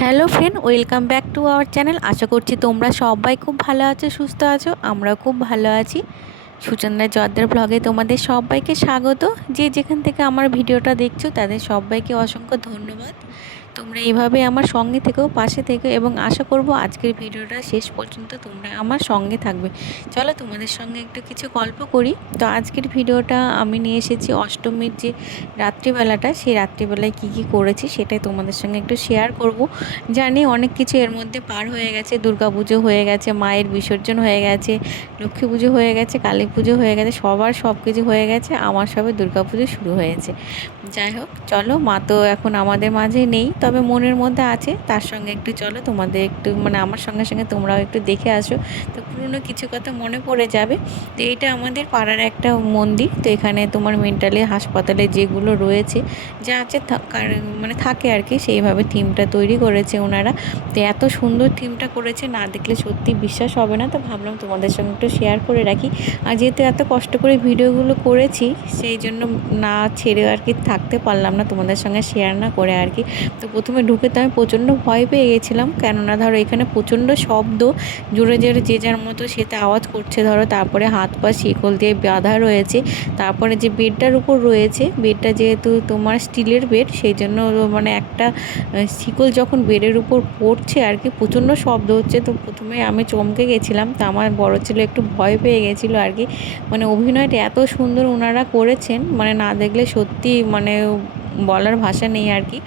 Hello friend, welcome back to our channel. আশা করছি তোমরা সবাই খুব ভালো আছো, সুস্থ আছো। আমরাও খুব ভালো আছি। সুচন্দ্রা জর্দার ব্লগে তোমাদের সবাইকে স্বাগত। যে যেখান থেকে আমার ভিডিওটা দেখছো তাদের সবাইকে অসংখ্য ধন্যবাদ। তোমরা এইভাবে আমার সঙ্গে থেকেও, পাশে থেকেও, এবং আশা করব আজকের ভিডিওটা শেষ পর্যন্ত তোমরা আমার সঙ্গে থাকবে। চলো তোমাদের সঙ্গে একটু কিছু গল্প করি। তো আজকের ভিডিওটা আমি নিয়ে এসেছি অষ্টমীর যে রাত্রিবেলাটা, সেই রাত্রিবেলায় কি কি করেছি সেটাই তোমাদের সঙ্গে একটু শেয়ার করব। জানি অনেক কিছু এর মধ্যে পার হয়ে গেছে, দুর্গাপুজো হয়ে গেছে, মায়ের বিসর্জন হয়ে গেছে, লক্ষ্মী পুজো হয়ে গেছে, কালী পুজো হয়ে গেছে, সবার সব কিছু হয়ে গেছে, আমার সবে দুর্গাপুজো শুরু হয়েছে। যাই হোক, চলো, মা তো এখন আমাদের মাঝে নেই, তবে মনের মধ্যে আছে। তার সঙ্গে একটু চলো তোমাদের একটু আমার সঙ্গে সঙ্গে তোমরাও একটু দেখে আসো, তো পুরনো কিছু কথা মনে পড়ে যাবে। তো এইটা আমাদের পাড়ার একটা মন্দির। তো এখানে তোমার মেন্টালি হাসপাতালে যেগুলো রয়েছে, যা আছে থাকে আর কি, সেইভাবে থিমটা তৈরি করেছে ওনারা। তো এত সুন্দর থিমটা করেছে, না দেখলে সত্যি বিশ্বাস হবে না। তো ভাবলাম তোমাদের সঙ্গে একটু শেয়ার করে রাখি। আর যেহেতু এত কষ্ট করে ভিডিওগুলো করেছি, সেই জন্য না ছেড়ে আর কি থাকতে পারলাম না তোমাদের সঙ্গে শেয়ার না করে আর কি। তো প্রথমে ঢুকে তো আমি প্রচণ্ড ভয় পেয়ে গেছিলাম, কেননা ধরো এখানে প্রচণ্ড শব্দ, জোরে জোরে যে যার মতো সেতে আওয়াজ করছে ধরো। তারপরে হাত পা শিকল দিয়ে বাঁধা রয়েছে। তারপরে যে বেডটার উপর রয়েছে, বেডটা যেহেতু তোমার স্টিলের বেড, সেই জন্য একটা শিকল যখন বেডের উপর পড়ছে আর কি, প্রচণ্ড শব্দ হচ্ছে। তো প্রথমে আমি চমকে গেছিলাম। তো আমার বড় ছেলে একটু ভয় পেয়ে গেছিলো আর কি। অভিনয়টা এত সুন্দর ওনারা করেছেন, না দেখলে সত্যি বলার ভাষা নেই আর কি।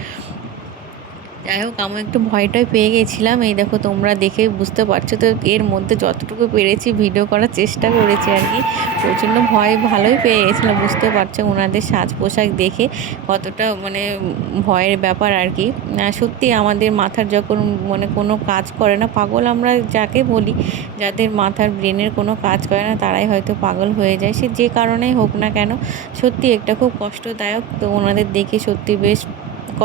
যাই হোক, আমি একটু ভয়টাই পেয়ে গেছিলাম। এই দেখো, তোমরা দেখে বুঝতে পারছো। তো এর মধ্যে যতটুকু পেরেছি ভিডিও করার চেষ্টা করেছি আর কি। প্রচণ্ড ভয় ভালোই পেয়ে গেছিলাম, বুঝতে পারছো ওনাদের সাজ পোশাক দেখে কতটা ভয়ের ব্যাপার আর কি। সত্যি আমাদের মাথার যখন কোনো কাজ করে না, পাগল আমরা যাকে বলি, যাদের মাথার ব্রেনের কোনো কাজ করে না, তারাই হয়তো পাগল হয়ে যায়, সে যে কারণেই হোক না কেন। সত্যি একটা খুব কষ্টদায়ক। তো ওনাদের দেখে সত্যি বেশ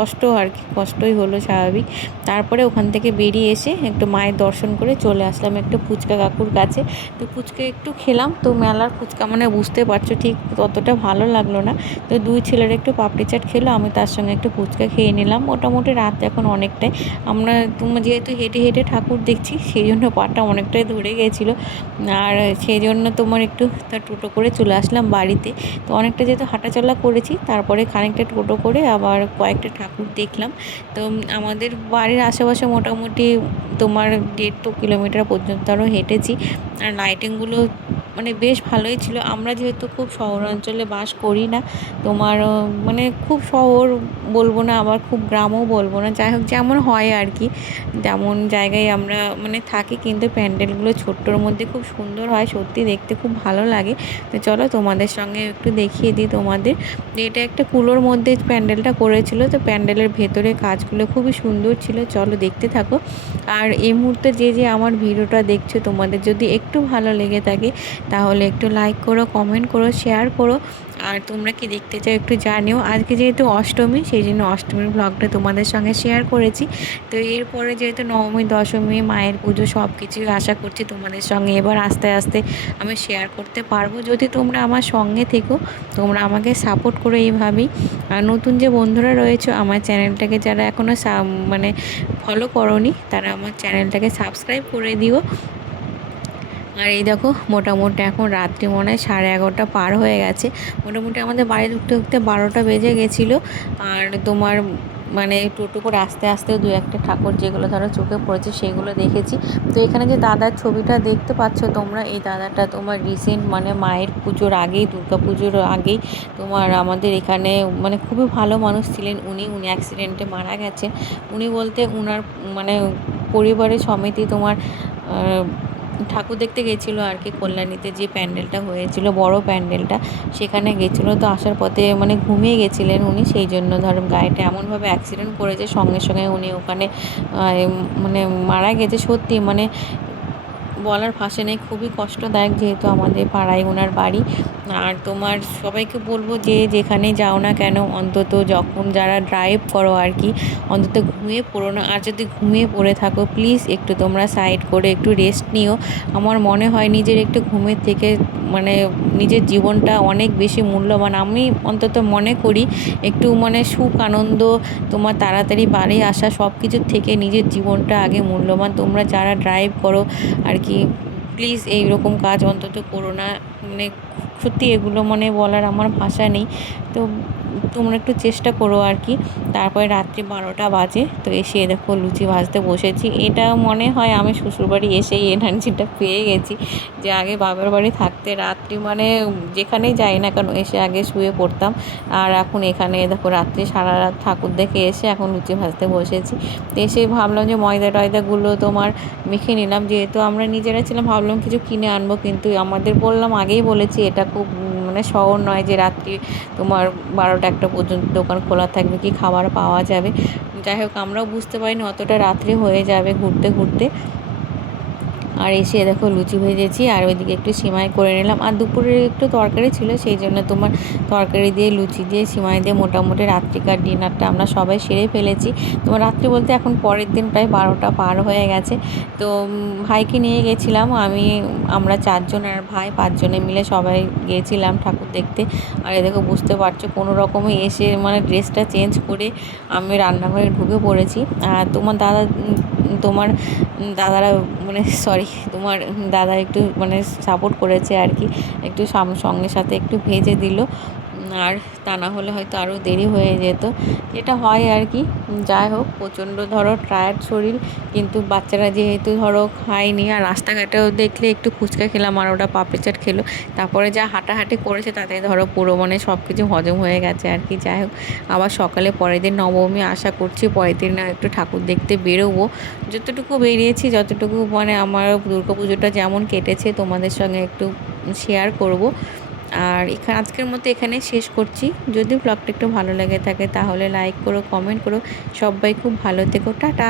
কষ্ট আর কি, কষ্টই হলো স্বাভাবিক। তারপরে ওখান থেকে বেরিয়ে এসে একটু মায়ের দর্শন করে চলে আসলাম একটু ফুচকা কাকুর কাছে। তো ফুচকা একটু খেলাম। তো মেলার ফুচকা বুঝতে পারছো, ঠিক ততটা ভালো লাগলো না। তো দুই ছেলের একটু পাপড়ি চাট খেলো, আমি তার সঙ্গে একটু ফুচকা খেয়ে নিলাম। মোটামুটি রাত এখন অনেকটাই, আমরা যেহেতু হেঁটে হেঁটে ঠাকুর দেখছি, সেই জন্য পাটা অনেকটাই ধরে গেছিলো। আর সেই জন্য একটু তার টোটো করে চলে আসলাম বাড়িতে। তো অনেকটা যেহেতু হাঁটাচলা করেছি, তারপরে খানিকটা টোটো করে আবার কয়েকটা ঠাকুর দেখলাম। তো আমাদের বাড়ির আশেপাশে মোটামুটি 1.5-2 কিলোমিটার পর্যন্ত আরও হেঁটেছি। আর লাইটিংগুলো বেশ ভালোই ছিল। আমরা যেহেতু খুব শহরাঞ্চলে বাস করি না, খুব শহর বলবো না, আবার খুব গ্রামও বলবো না, যাই হোক যেমন হয় আর কি, তেমন জায়গায় আমরা থাকি। কিন্তু প্যান্ডেলগুলো ছোট্টর মধ্যে খুব সুন্দর হয়, সত্যি দেখতে খুব ভালো লাগে। তো চলো তোমাদের সঙ্গে একটু দেখিয়ে দিই তোমাদের। এটা একটা কুলোর মধ্যে প্যান্ডেলটা করেছিল। তো প্যান্ডেলের ভেতরে কাজগুলো খুবই সুন্দর ছিল। চলো দেখতে থাকো। আর এই মুহূর্তে যে আমার ভিডিওটা দেখছো, তোমাদের যদি একটু ভালো লেগে থাকে, তাহলে একটু লাইক করো, কমেন্ট করো, শেয়ার করো। আর তোমরা কি দেখতে চাও একটু জানিও। আজকে যেহেতু অষ্টমী, সেই জন্য অষ্টমীর ব্লগটা তোমাদের সঙ্গে শেয়ার করেছি। তো এরপরে যেহেতু নবমী, দশমী, মায়ের পুজো, সব কিছুই আশা করছি তোমাদের সঙ্গে এবার আস্তে আস্তে আমি শেয়ার করতে পারবো, যদি তোমরা আমার সঙ্গে থেকো, তোমরা আমাকে সাপোর্ট করো এইভাবেই। আর নতুন যে বন্ধুরা রয়েছে আমার চ্যানেলটাকে, যারা এখনও ফলো করোনি, তারা আমার চ্যানেলটাকে সাবস্ক্রাইব করে দিও। আর এই দেখো, মোটামুটি এখন রাত্রি মনে হয় 11:30 পার হয়ে গেছে। মোটামুটি আমাদের বাড়ি ঢুকতে ঢুকতে 12টা বেজে গেছিলো। আর টোটো করে আস্তে আস্তে দু একটা ঠাকুর যেগুলো ধরো চোখে পড়েছে সেগুলো দেখেছি। তো এখানে যে দাদার ছবিটা দেখতে পাচ্ছ তোমরা, এই দাদাটা রিসেন্ট মায়ের পুজোর আগেই, দুর্গা পুজোর আগেই আমাদের এখানে খুবই ভালো মানুষ ছিলেন উনি অ্যাক্সিডেন্টে মারা গেছেন। উনি বলতে উনার পরিবারের সমিতি ঠাকুর দেখতে গেছিলো আর কি, কল্যাণীতে যে প্যান্ডেলটা হয়েছিল, বড় প্যান্ডেলটা, সেখানে গেছিলো। তো আসার পথে ঘুমিয়ে গেছিলেন উনি, সেই জন্য গাড়িটা এমনভাবে অ্যাক্সিডেন্ট করেছে, সঙ্গে সঙ্গে উনি ওখানে মারা গেছে। সত্যি বলার ভাষা নেই, খুবই কষ্টদায়ক, যেহেতু আমাদের পাড়ায় ওনার বাড়ি। আর তোমার সবাইকে বলবো যে যেখানে যাও না কেন অন্তত যখন যারা ড্রাইভ করো আর কি, অন্তত ঘুমিয়ে পড়ো না। আর যদি ঘুমিয়ে পড়ে থাকো প্লিজ একটু তোমরা সাইড করে একটু রেস্ট নিও। আমার মনে হয় নিজের একটু ঘুমের থেকে মানে নিজের জীবনটা অনেক বেশি মূল্যবান। আমি অন্তত মনে করি একটু মানে সুখ আনন্দ তোমার তাড়াতাড়ি বাড়ি আসা সব কিছুর থেকে নিজের জীবনটা আগে মূল্যবান। তোমরা যারা ড্রাইভ করো আর কি, প্লিজ এই রকম কাজ অন্তত করো না। মানে সত্যি এগুলো মানে বলার আমার ভাষা নেই। তো তোমরা একটু চেষ্টা করো আর কি। তারপরে রাত্রি 12টা বাজে, তো এসে দেখো লুচি ভাজতে বসেছি। এটা মনে হয় আমি শ্বশুরবাড়ি এসেই এনার্জিটা পেয়ে গেছি, যে আগে বাবার বাড়ি থাকতে রাত্রি মানে যেখানেই যাই না কেন এসে আগে শুয়ে পড়তাম। আর এখন এখানে দেখো রাত্রি সারা রাত ঠাকুর দেখে এসে এখন লুচি ভাজতে বসেছি। তো এসে ভাবলাম যে ময়দা টয়দাগুলো তোমার মেখে নিলাম, যেহেতু আমরা নিজেরা ছিলাম ভাবলাম কিছু কিনে আনবো, কিন্তু আমাদের বললাম আগেই বলেছি এটা খুব মানে শহর নয় যে রাত্রি তোমার 12টা 1টা পর্যন্ত দোকান খোলা থাকবে কি খাবার পাওয়া যাবে। যাই হোক আমরাও বুঝতে পারিনি অতটা রাত্রি হয়ে যাবে ঘুরতে ঘুরতে। আর এসে দেখো লুচি ভেজেছি আর ওইদিকে একটু সিমাই করে নিলাম। আর দুপুরে একটু তরকারি ছিল, সেই জন্য তোমার তরকারি দিয়ে লুচি দিয়ে সিমাই দিয়ে মোটামুটি রাত্রিকার ডিনারটা আমরা সবাই সেরে ফেলেছি। তোমার রাত্রি বলতে এখন পরের দিন প্রায় 12টা পার হয়ে গেছে। তো ভাইকে নিয়ে গেছিলাম আমরা 4জন আর ভাই 5জনে মিলে সবাই গিয়েছিলাম ঠাকুর দেখতে। আর এ দেখো বুঝতে পারছো কোনো রকমে এসে মানে ড্রেসটা চেঞ্জ করে আমি রান্নাঘরে ঢুকে পড়েছি। আর তোমার দাদারা মানে সরি তোমার দাদা একটু মানে সাপোর্ট করেছে আর কি, একটু সঙ্গে সাথে একটু ভেজে দিল। আর তা না হলে হয়তো আরও দেরি হয়ে যেত, যেটা হয় আর কি। যাই হোক প্রচণ্ড ধরো টায়ার্ড শরীর, কিন্তু বাচ্চারা যেহেতু ধরো খায়নি, আর রাস্তাঘাটেও দেখলে একটু ফুচকা খেলাম আর ওটা পাপড়ি চাট খেলো, তারপরে যা হাঁটাহাঁটি করেছে তাতে ধরো পুরো মানে সব কিছু হজম হয়ে গেছে আর কি। যাই হোক আবার সকালে পরের দিন নবমী, আশা করছি পরের দিন একটু ঠাকুর দেখতে বেরোবো। যতটুকু বেরিয়েছি যতটুকু মানে আমার দুর্গাপুজোটা যেমন কেটেছে তোমাদের সঙ্গে একটু শেয়ার করব। আর আজকের মতো এখানে শেষ করছি। যদি ব্লগটা একটু ভালো লেগে থাকে তাহলে লাইক করো, কমেন্ট করো। সবাই খুব ভালো থেকো, টাটা।